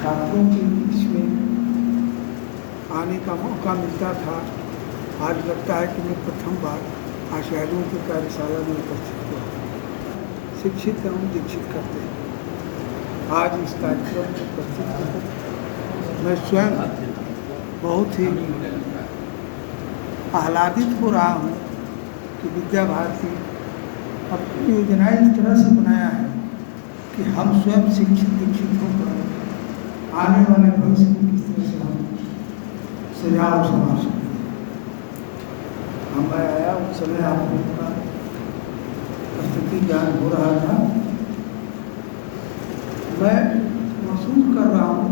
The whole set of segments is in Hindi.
छात्रों के बीच में आने का मौका मिलता था। आज लगता है कि मैं प्रथम बार आचार्यों की कार्यशाला में उपस्थित हुआ। शिक्षित एवं दीक्षित करते हैं। आज इस कार्यक्रम में उपस्थित होकर मैं स्वयं बहुत ही आह्लादित हो रहा हूँ कि विद्या भारती अपनी योजनाएं इस तरह से बनाया है कि हम स्वयं शिक्षित दीक्षित होकर आने वाले भविष्य को किस तरह से हम सजाओ संभाल सकते हैं। हम आया उस समय आप लोगों का प्रस्तुति ज्ञान हो रहा था। मैं महसूस कर रहा हूँ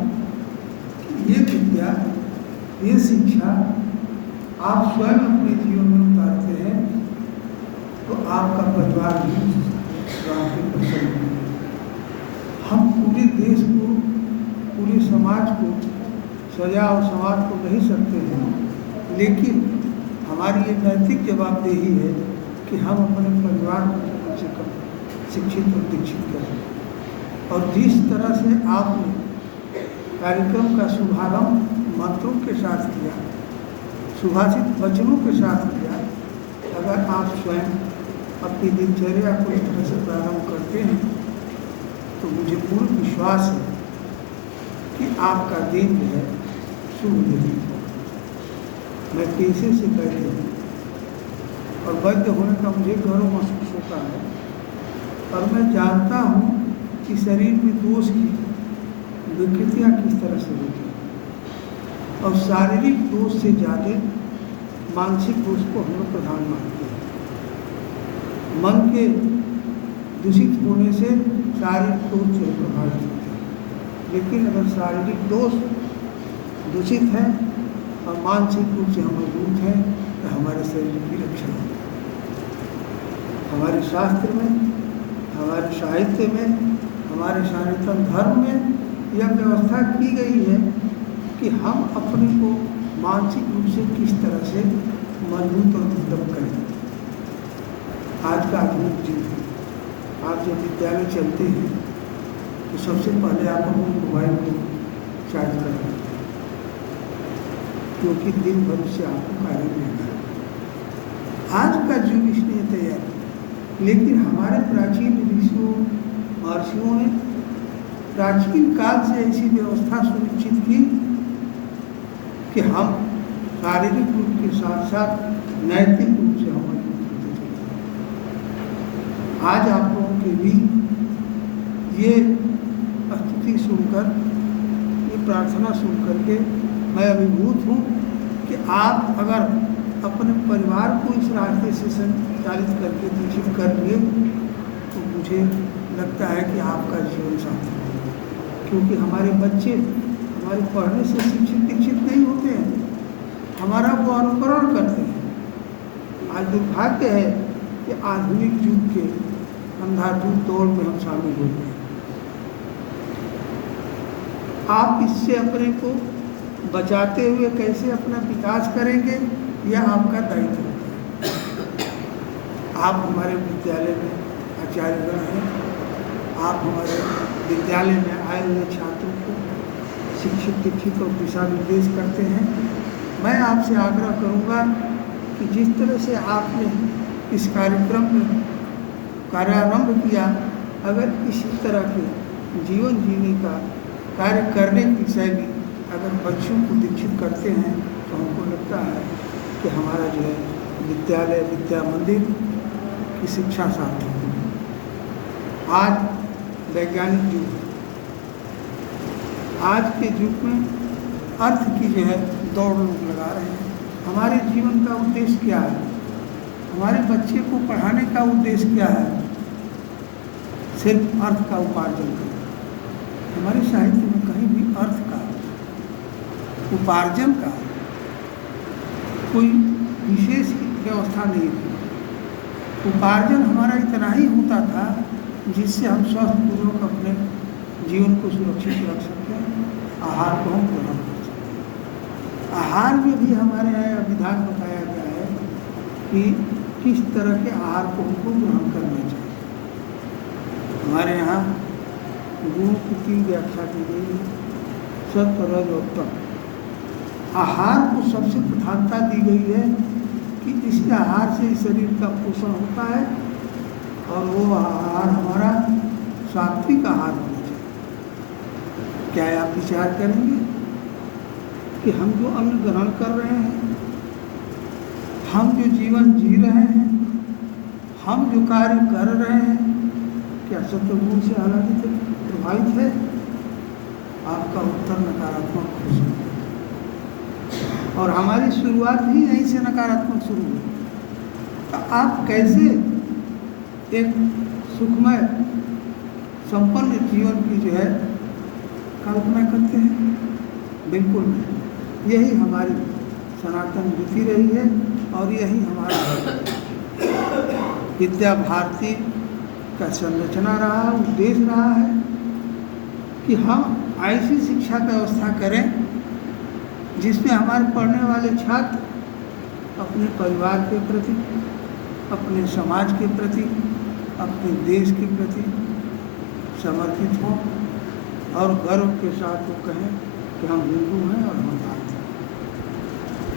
कि ये विद्या, ये शिक्षा आप स्वयं अपने जीवन में उतारते हैं तो आपका परिवार भी आपके पसंद है। हम पूरे देश को, पूरे समाज को सजा और समाज को नहीं सकते हैं, लेकिन हमारी ये नैतिक जवाबदेही है कि हम अपने परिवार को कम से कम शिक्षित और दीक्षित करें। और जिस तरह से आपने कार्यक्रम का शुभारंभ मंत्रों के साथ किया, सुभाषित वचनों के साथ किया, अगर आप स्वयं अपनी दिनचर्या को इस तरह से प्रारंभ करते हैं तो मुझे पूर्ण विश्वास है कि आपका दिन जो है शुभ दिन होगा। मैं पेशे से बैठे हूँ और वैद्य होने का मुझे गौरव महसूस होता है और मैं जानता हूँ कि शरीर में दोष की विकृतियाँ किस तरह से होती हैं और शारीरिक दोष से ज़्यादा मानसिक दोष को हम लोग प्रधान मानते हैं। मन के दूषित होने से शारीरिक दोष से प्रभावित होते हैं, लेकिन अगर शारीरिक दोष दूषित है और मानसिक रूप से हम मजबूत हैं तो हमारे शरीर की रक्षा होती है। हमारे शास्त्र में, हमारे साहित्य में, हमारे सनातन धर्म में यह व्यवस्था की गई है कि हम अपने को मानसिक रूप से किस तरह से मजबूत और उत्तम करें। आज का आधुनिक युग है। आप जब विद्यालय चलते हैं तो सबसे पहले आप अपने मोबाइल को चार्ज करें, क्योंकि दिन भर से आपको कार्य मिलना है। आज का युग इसलिए तैयार है, लेकिन हमारे प्राचीन ऋषियों महर्षियों ने प्राचीन काल से ऐसी व्यवस्था सुनिश्चित की कि हम शारीरिक रूप के साथ साथ नैतिक रूप से हम मजबूत होते चले। आज आप लोगों के बीच ये स्तुति सुनकर, ये प्रार्थना सुनकर के मैं अभिभूत हूँ कि आप अगर अपने परिवार को इस रास्ते से संचालित करके दीक्षित कर लिए तो मुझे लगता है कि आपका जीवन सार्थक होगा। क्योंकि हमारे बच्चे हमारे पढ़ने से शिक्षित दीक्षित नहीं होते हैं, हमारा वो अनुकरण करते हैं। आज दुर्भाग्य है कि आधुनिक युग के अंधाधुंध दौड़ में हम शामिल हो गए। आप इससे अपने को बचाते हुए कैसे अपना विकास करेंगे, यह आपका दायित्व होता है। आप हमारे विद्यालय में आचार्यगण हैं, आप हमारे विद्यालय में आए हुए छात्रों को शिक्षित दीक्षित और दिशा निर्देश करते हैं। मैं आपसे आग्रह करूंगा कि जिस तरह से आपने इस कार्यक्रम में कार्यारंभ किया, अगर इसी तरह के जीवन जीने का कार्य करने की शैली अगर बच्चों को दीक्षित करते हैं तो हमको लगता है कि हमारा जो है विद्यालय, विद्या मंदिर की शिक्षा सार्थक होगी। आज वैज्ञानिक युग, आज के युग में अर्थ की जो है दौड़ लोग लगा रहे हैं। हमारे जीवन का उद्देश्य क्या है? हमारे बच्चे को पढ़ाने का उद्देश्य क्या है? सिर्फ अर्थ का उपार्जन करना। हमारे साहित्य में कहीं भी अर्थ का, उपार्जन का कोई विशेष व्यवस्था नहीं थी। उपार्जन हमारा इतना ही होता था जिससे हम स्वस्थ पूर्वक अपने जीवन को सुरक्षित रख सकें, आहार को हम ग्रहण कर सकें। आहार में भी हमारे यहाँ विधान बताया गया है कि किस तरह के आहार को हमको ग्रहण करना चाहिए। हमारे यहाँ गुणों की 3 व्याख्या की गई है। सत्व रज और तम। आहार को सबसे प्रधानता दी गई है कि इसी आहार से शरीर का पोषण होता है, और वो आहार हमारा सात्विक आहार होना चाहिए। क्या आप विचार करेंगे कि हम जो अन्न ग्रहण कर रहे हैं, हम जो जीवन जी रहे हैं, हम जो कार्य कर रहे हैं, क्या सत्वगुण से आनंदित प्रभावित है? आपका उत्तर नकारात्मक हो सकता है, और हमारी शुरुआत ही यहीं से नकारात्मक शुरू हुई। तो आप कैसे एक सुखमय संपन्न जीवन की जो है कल्पना करते हैं? बिल्कुल नहीं। यही हमारी सनातन रीति रही है, और यही हमारा विद्या भारती का संरचना रहा, उद्देश्य रहा है कि हम ऐसी शिक्षा व्यवस्था करें जिसमें हमारे पढ़ने वाले छात्र अपने परिवार के प्रति, अपने समाज के प्रति, अपने देश के प्रति समर्पित हों, और गर्व के साथ वो कहें कि हम हिंदू हैं और हम भारतीय हैं।